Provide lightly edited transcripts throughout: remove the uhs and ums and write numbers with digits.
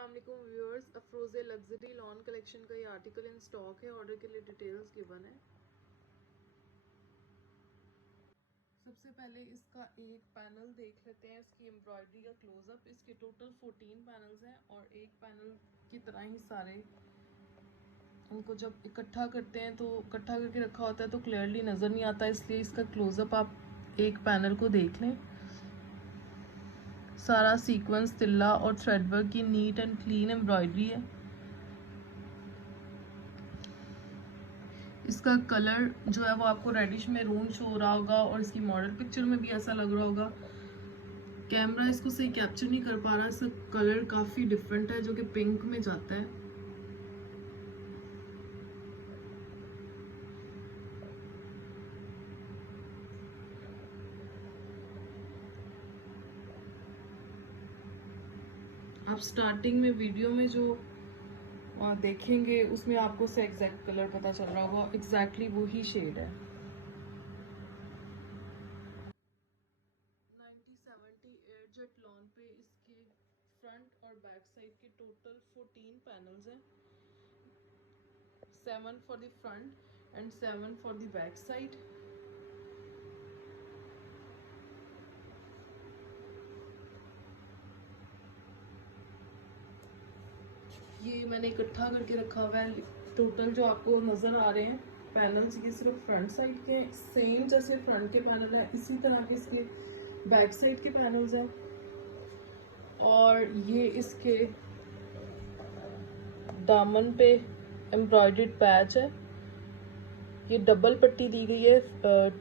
अस्सलाम वालेकुम viewers, अफरोज़े luxury lawn collection का ये आर्टिकल इन स्टॉक है। ऑर्डर के लिए डिटेल्स गिवन है। सबसे पहले इसका एक पैनल देख लेते हैं, इसकी एम्ब्रॉयडरी का क्लोजअप। इसके टोटल 14 पैनल्स हैं और एक पैनल की तरह ही सारे इनको जब इकट्ठा करते हैं तो इकट्ठा करके रखा होता है तो क्लियरली नज़र नहीं आता, इसलिए इसका क्लोजअप आप एक पैनल को देख लें। सारा सीक्वेंस, तिल्ला और थ्रेडवर्क की नीट एंड क्लीन एम्ब्रॉयडरी है। इसका कलर जो है वो आपको रेडिश मैरून शो हो रहा होगा और इसकी मॉडल पिक्चर में भी ऐसा लग रहा होगा। कैमरा इसको सही कैप्चर नहीं कर पा रहा। इसका कलर काफ़ी डिफरेंट है जो कि पिंक में जाता है। आप स्टार्टिंग में वीडियो में जो देखेंगे उसमें आपको से एग्जैक्ट कलर पता चल रहा होगा, एग्जैक्टली वही शेड है। 90-70 एयरजेट लॉन पे इसके फ्रंट और बैक साइड के टोटल 14 पैनल्स हैं। 7 for the front end 7 for the back side. ये मैंने इकट्ठा करके रखा हुआ है। टोटल जो आपको नज़र आ रहे हैं पैनल्स, ये सिर्फ फ्रंट साइड के हैं। सेम जैसे फ्रंट के पैनल है इसी तरह के इसके बैक साइड के पैनल्स हैं। और ये इसके दामन पे एम्ब्रॉयडर्ड पैच है। ये डबल पट्टी दी गई है,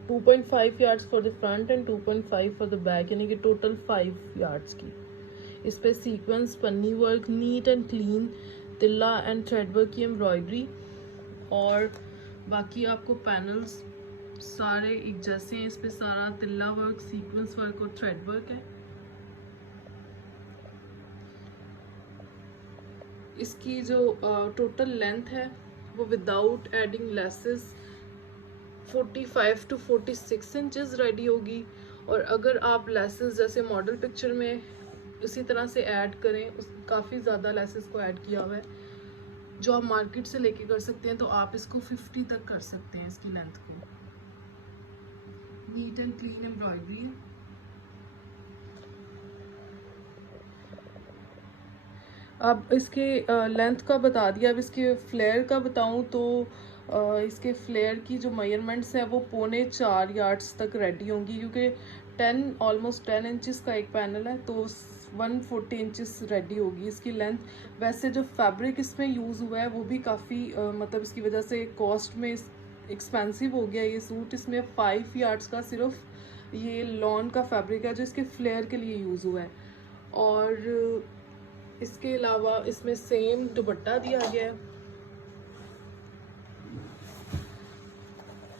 2.5 yards for the front end 2.5 for the back, यानी कि टोटल 5 यार्ड्स की। इस पे सीक्वेंस, पन्नी वर्क, नीट एंड क्लीन, तिल्ला एंड थ्रेड वर्क की एम्ब्रॉयडरी। और बाकी आपको पैनल्स सारे एक जैसे हैं। इस पे सारा तिल्ला वर्क, सीक्वेंस वर्क और थ्रेड वर्क है। इसकी जो टोटल लेंथ है वो without adding laces 45 to 46 inches ready होगी। और अगर आप लेसेस जैसे मॉडल पिक्चर में इसी तरह से ऐड करें, काफ़ी ज़्यादा लेसेस को ऐड किया हुआ है जो आप मार्केट से लेके कर सकते हैं, तो आप इसको 50 तक कर सकते हैं इसकी लेंथ को। नीट एंड क्लीन एम्ब्रॉयडरी है। अब इसके लेंथ का बता दिया। अब इसके फ्लेयर का बताऊं तो इसके फ्लेयर की जो मेजरमेंट्स हैं वो 4.25 यार्ड्स तक रेडी होंगी, क्योंकि 10 इंचेस का एक पैनल है तो 140 इंचेस रेडी होगी इसकी लेंथ। वैसे जो फैब्रिक इसमें यूज़ हुआ है वो भी काफ़ी मतलब इसकी वजह से कॉस्ट में एक्सपेंसिव हो गया ये सूट। इसमें 5 यार्ड्स का सिर्फ ये लॉन का फैब्रिक है जो इसके फ्लेयर के लिए यूज़ हुआ है। और इसके अलावा इसमें सेम दुपट्टा दिया गया है।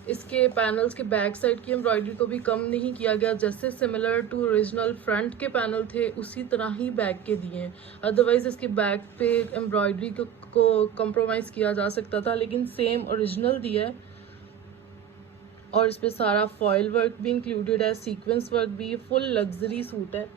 इसके पैनल्स के बैक साइड की एम्ब्रॉयडरी को भी कम नहीं किया गया, जैसे सिमिलर टू ओरिजिनल फ्रंट के पैनल थे उसी तरह ही बैक के दिए हैं। अदरवाइज इसके बैक पे एम्ब्रॉयडरी को कंप्रोमाइज़ किया जा सकता था, लेकिन सेम ओरिजिनल दिया है। और इस पे सारा फॉयल वर्क भी इंक्लूडेड है, सीक्वेंस वर्क भी। फुल लग्जरी सूट है।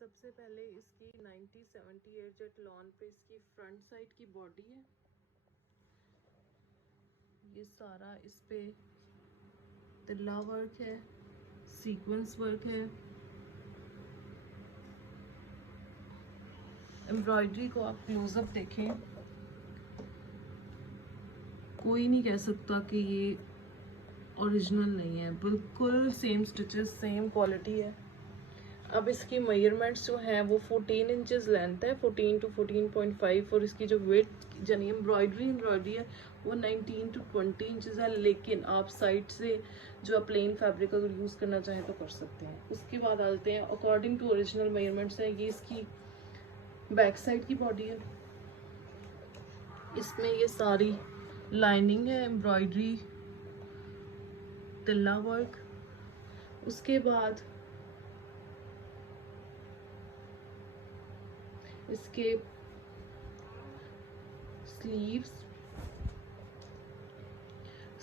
सबसे पहले इसकी 90-70 एयरजेट लॉन पे इसकी फ्रंट साइड की बॉडी है। ये सारा इस पे तिल्ला वर्क है, सीक्वेंस वर्क है। एम्ब्रॉयडरी को आप क्लोजअप देखें, कोई नहीं कह सकता कि ये ओरिजिनल नहीं है। बिल्कुल सेम स्टिचेस, सेम क्वालिटी है। अब इसकी मेजरमेंट्स जो हैं वो 14 इंचेस लेंथ है, 14 to 14.5। और इसकी जो वेट यानी एम्ब्रॉयडरी है वो 19 to 20 इंचेस है। लेकिन आप साइड से जो आप प्लेन फैब्रिक अगर यूज़ करना चाहें तो कर सकते हैं। उसके बाद आते हैं अकॉर्डिंग टू ओरिजिनल मेजरमेंट्स है। ये इसकी बैक साइड की बॉडी है। इसमें ये सारी लाइनिंग है, एम्ब्रॉयडरी, तिल्ला वर्क। उसके बाद इसके स्लीव्स,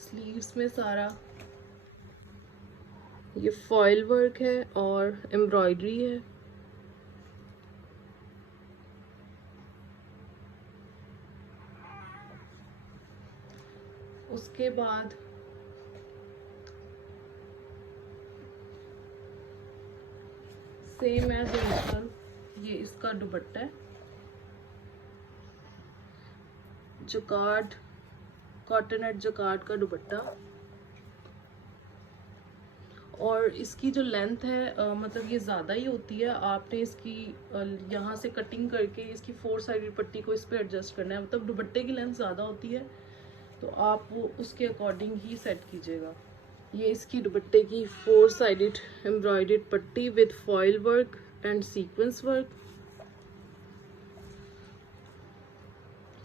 स्लीव्स में सारा ये फॉइल वर्क है और एम्ब्रॉयडरी है। उसके बाद सेम एज ओरिजिनल ये इसका दुपट्टा है, जकार्ड कॉटन एट जकार्ड का दुपट्टा। और इसकी जो लेंथ है मतलब ये ज़्यादा ही होती है। आपने इसकी यहाँ से कटिंग करके इसकी 4 साइडेड पट्टी को इस पर एडजस्ट करना है, मतलब दुपट्टे की लेंथ ज़्यादा होती है तो आप वो उसके अकॉर्डिंग ही सेट कीजिएगा। ये इसकी दुपट्टे की 4 साइडेड एम्ब्रॉयडर्ड पट्टी with foil work and sequence work,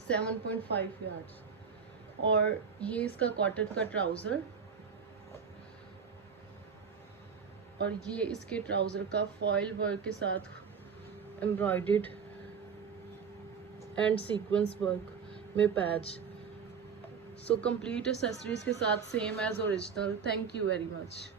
7.5 yards. और ये इसका कॉटन का ट्राउज़र, और ये इसके ट्राउज़र का फॉइल वर्क के साथ एम्ब्रॉयडर्ड एंड सीक्वेंस वर्क में पैच। सो कंप्लीट एक्सेसरीज के साथ same as original. Thank you very much.